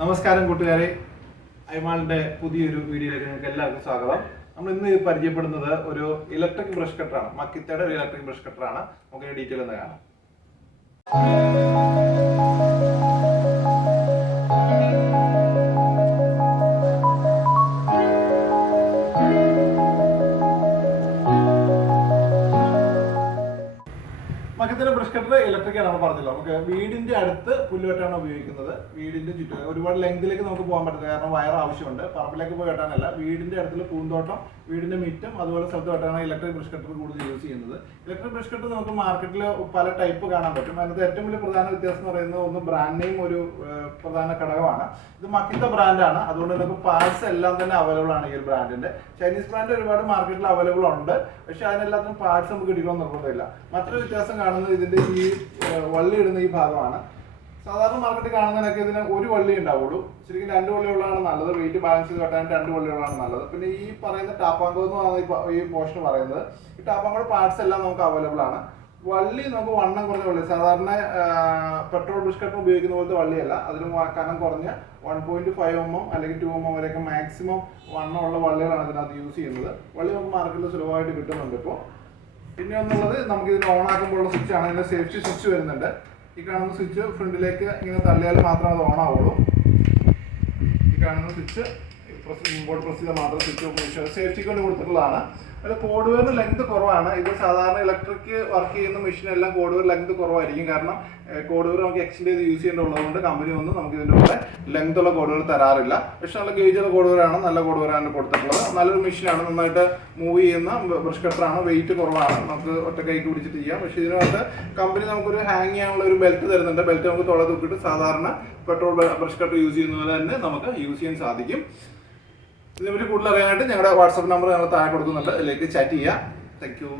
നമസ്കാരം കൂട്ടുകാരെ. ഐമാളിന്റെ പുതിയൊരു വീഡിയോയിലേക്ക് നിങ്ങൾക്ക് എല്ലാവർക്കും സ്വാഗതം. നമ്മൾ ഇന്ന് പരിചയപ്പെടുന്നത് ഒരു ഇലക്ട്രിക് ബ്രഷ് കട്ടറാണ് മക്കിത്തയുടെ ഒരു ഇലക്ട്രിക് ബ്രഷ് കട്ടറാണ് നമുക്ക് ഡീറ്റെയിൽ ഒന്ന് കാണാം. ബ്രഷ് കട്ടർ ഇലക്ട്രിക് ആണ് പറഞ്ഞല്ലോ. നമുക്ക് വീടിന്റെ അടുത്ത് പുല്ലുവെട്ടാണ് ഉപയോഗിക്കുന്നത്. വീടിന്റെ ചുറ്റും ഒരുപാട് ലെങ്തിലേക്ക് നമുക്ക് പോകാൻ പറ്റില്ല കാരണം വയർ ആവശ്യമുണ്ട്. പറമ്പിലേക്ക് പോയി വെട്ടാനല്ല. വീടിന്റെ അടുത്തുള്ള പൂന്തോട്ടം വീടിന്റെ മിറ്റം അതുപോലെ സ്ഥലത്ത് വെട്ടാണ് ഇലക്ട്രിക് ബ്രഷ് കട്ടർ കൂടുതൽ യൂസ് ചെയ്യുന്നത്. ഇലക്ട്രിക് ബ്രഷ് കട്ടർ നമുക്ക് മാർക്കറ്റിൽ പല ടൈപ്പ് കാണാൻ പറ്റും. അതിനകത്ത് ഏറ്റവും വലിയ പ്രധാന വ്യത്യാസം എന്ന് പറയുന്നത് ഒന്ന് ബ്രാൻഡ് നെയിം ഒരു പ്രധാന ഘടകമാണ്. ഇത് മക്കിത്ത ബ്രാൻഡാണ് അതുകൊണ്ട് നമുക്ക് പാർട്സ് എല്ലാം തന്നെ അവൈലബിൾ ആണ് ഈ ഒരു ബ്രാൻഡിന്റെ ചൈനീസ് ബ്രാൻഡ് ഒരുപാട് മാർക്കറ്റിൽ അവൈലബിൾ ഉണ്ട്. പക്ഷെ അതിനെല്ലാത്തിനും പാർട്സ് നമുക്ക് കിട്ടിക്കണമെന്ന് നിർബന്ധമില്ല. മറ്റൊരു വ്യത്യാസം കാണുന്നത് ഇതിന്റെ ഈ വള്ളി ഇടുന്ന ഈ ഭാഗമാണ്. സാധാരണ മാർക്കറ്റിൽ കാണുന്നതിനൊക്കെ ഇതിന് ഒരു വള്ളി ഉണ്ടാവുള്ളൂ. ശരിക്കും രണ്ട് വള്ളിയുള്ളതാണ് നല്ലത്. വെയിറ്റ് ബാലൻസ് ചെയ്ത് രണ്ട് വള്ളിയുള്ളതാണ് നല്ലത്. പിന്നെ ഈ പറയുന്ന ടാപ്പാങ്കോ എന്ന് പറയുന്ന ഈ പോർഷൻ പറയുന്നത് ഈ ടാപ്പാങ്കോ പാർട്സ് എല്ലാം നമുക്ക് അവൈലബിൾ ആണ്. വള്ളി നമുക്ക് വണ്ണം കുറഞ്ഞ വള്ളി സാധാരണ പെട്രോൾ ബിസ്ക്കറ്റിന് ഉപയോഗിക്കുന്ന പോലത്തെ വള്ളിയല്ല. അതിന് കനം കുറഞ്ഞ one point five M M അല്ലെങ്കിൽ ടു എം എം വരെയൊക്കെ മാക്സിമം വണ്ണമുള്ള വള്ളികളാണ് ഇതിനകത്ത് യൂസ് ചെയ്യുന്നത്. വള്ളി നമുക്ക് മാർക്കറ്റിൽ സുലഭമായിട്ട് കിട്ടുന്നുണ്ട് ഇപ്പോൾ പിന്നെ ഒന്നുള്ളത് നമുക്ക് ഇതിന് ഓൺ ആക്കുമ്പോഴുള്ള സ്വിച്ച് ആണ്. ഇതിന്റെ സേഫ്റ്റി സ്വിച്ച് വരുന്നുണ്ട്. ഈ കാണുന്ന സ്വിച്ച് ഫ്രണ്ടിലേക്ക് ഇങ്ങനെ തള്ളിയാൽ മാത്രമേ അത് ഓൺ ആവുള്ളൂ. ഈ കാണുന്ന സ്വിച്ച് മുമ്പോട്ട് പ്രസ് ചെയ്താൽ മാത്രം സ്വിച്ച് സേഫ്റ്റിക്ക് വേണ്ടി കൊടുത്തിട്ടുള്ളതാണ്. അത് കോഡുവേറിന് ലെങ്ത് കുറവാണ്. ഇത് സാധാരണ ഇലക്ട്രിക് വർക്ക് ചെയ്യുന്ന മെഷീൻ എല്ലാം കോഡുവെയർ ലെങ്ത് കുറവായിരിക്കും. കാരണം കോഡുവെയർ നമുക്ക് എക്സ്റ്റെൻഡ് ചെയ്ത് യൂസ് ചെയ്യേണ്ടതുകൊണ്ട് കമ്പനി ഒന്നും നമുക്ക് ഇതിന്റെ കൂടെ ലെങ്ത് ഉള്ള കോഡുകൾ തരാറില്ല. പക്ഷെ നല്ല ഗേജുള്ള ഉള്ള കോഡുകളാണ് നല്ല കോഡുകളാണ് കൊടുത്തിട്ടുള്ളത്. നല്ലൊരു മെഷീനാണ് നന്നായിട്ട് മൂവ് ചെയ്യുന്ന ബ്രഷ് കട്ടറാണ് വെയിറ്റ് കുറവാണ്. നമുക്ക് ഒറ്റ കൈക്ക് പിടിച്ചിട്ട് ചെയ്യാം. പക്ഷേ ഇതിനകത്ത് കമ്പനി നമുക്കൊരു ഹാങ് ചെയ്യാനുള്ള ഒരു ബെൽറ്റ് തരുന്നുണ്ട്. ബെൽറ്റ് നമുക്ക് തുള തൂക്കിയിട്ട് സാധാരണ പെട്രോൾ ബ്രഷ് കട്ടർ യൂസ് ചെയ്യുന്നത് തന്നെ നമുക്ക് യൂസ് ചെയ്യാൻ സാധിക്കും. ഇതിനെപ്പറ്റി കൂടുതൽ അറിയാനായിട്ട് ഞങ്ങളുടെ വാട്സപ്പ് നമ്പർ ഞങ്ങൾ താഴെ കൊടുക്കുന്നുണ്ട്. അതിലേക്ക് ചാറ്റ് ചെയ്യാം. Thank you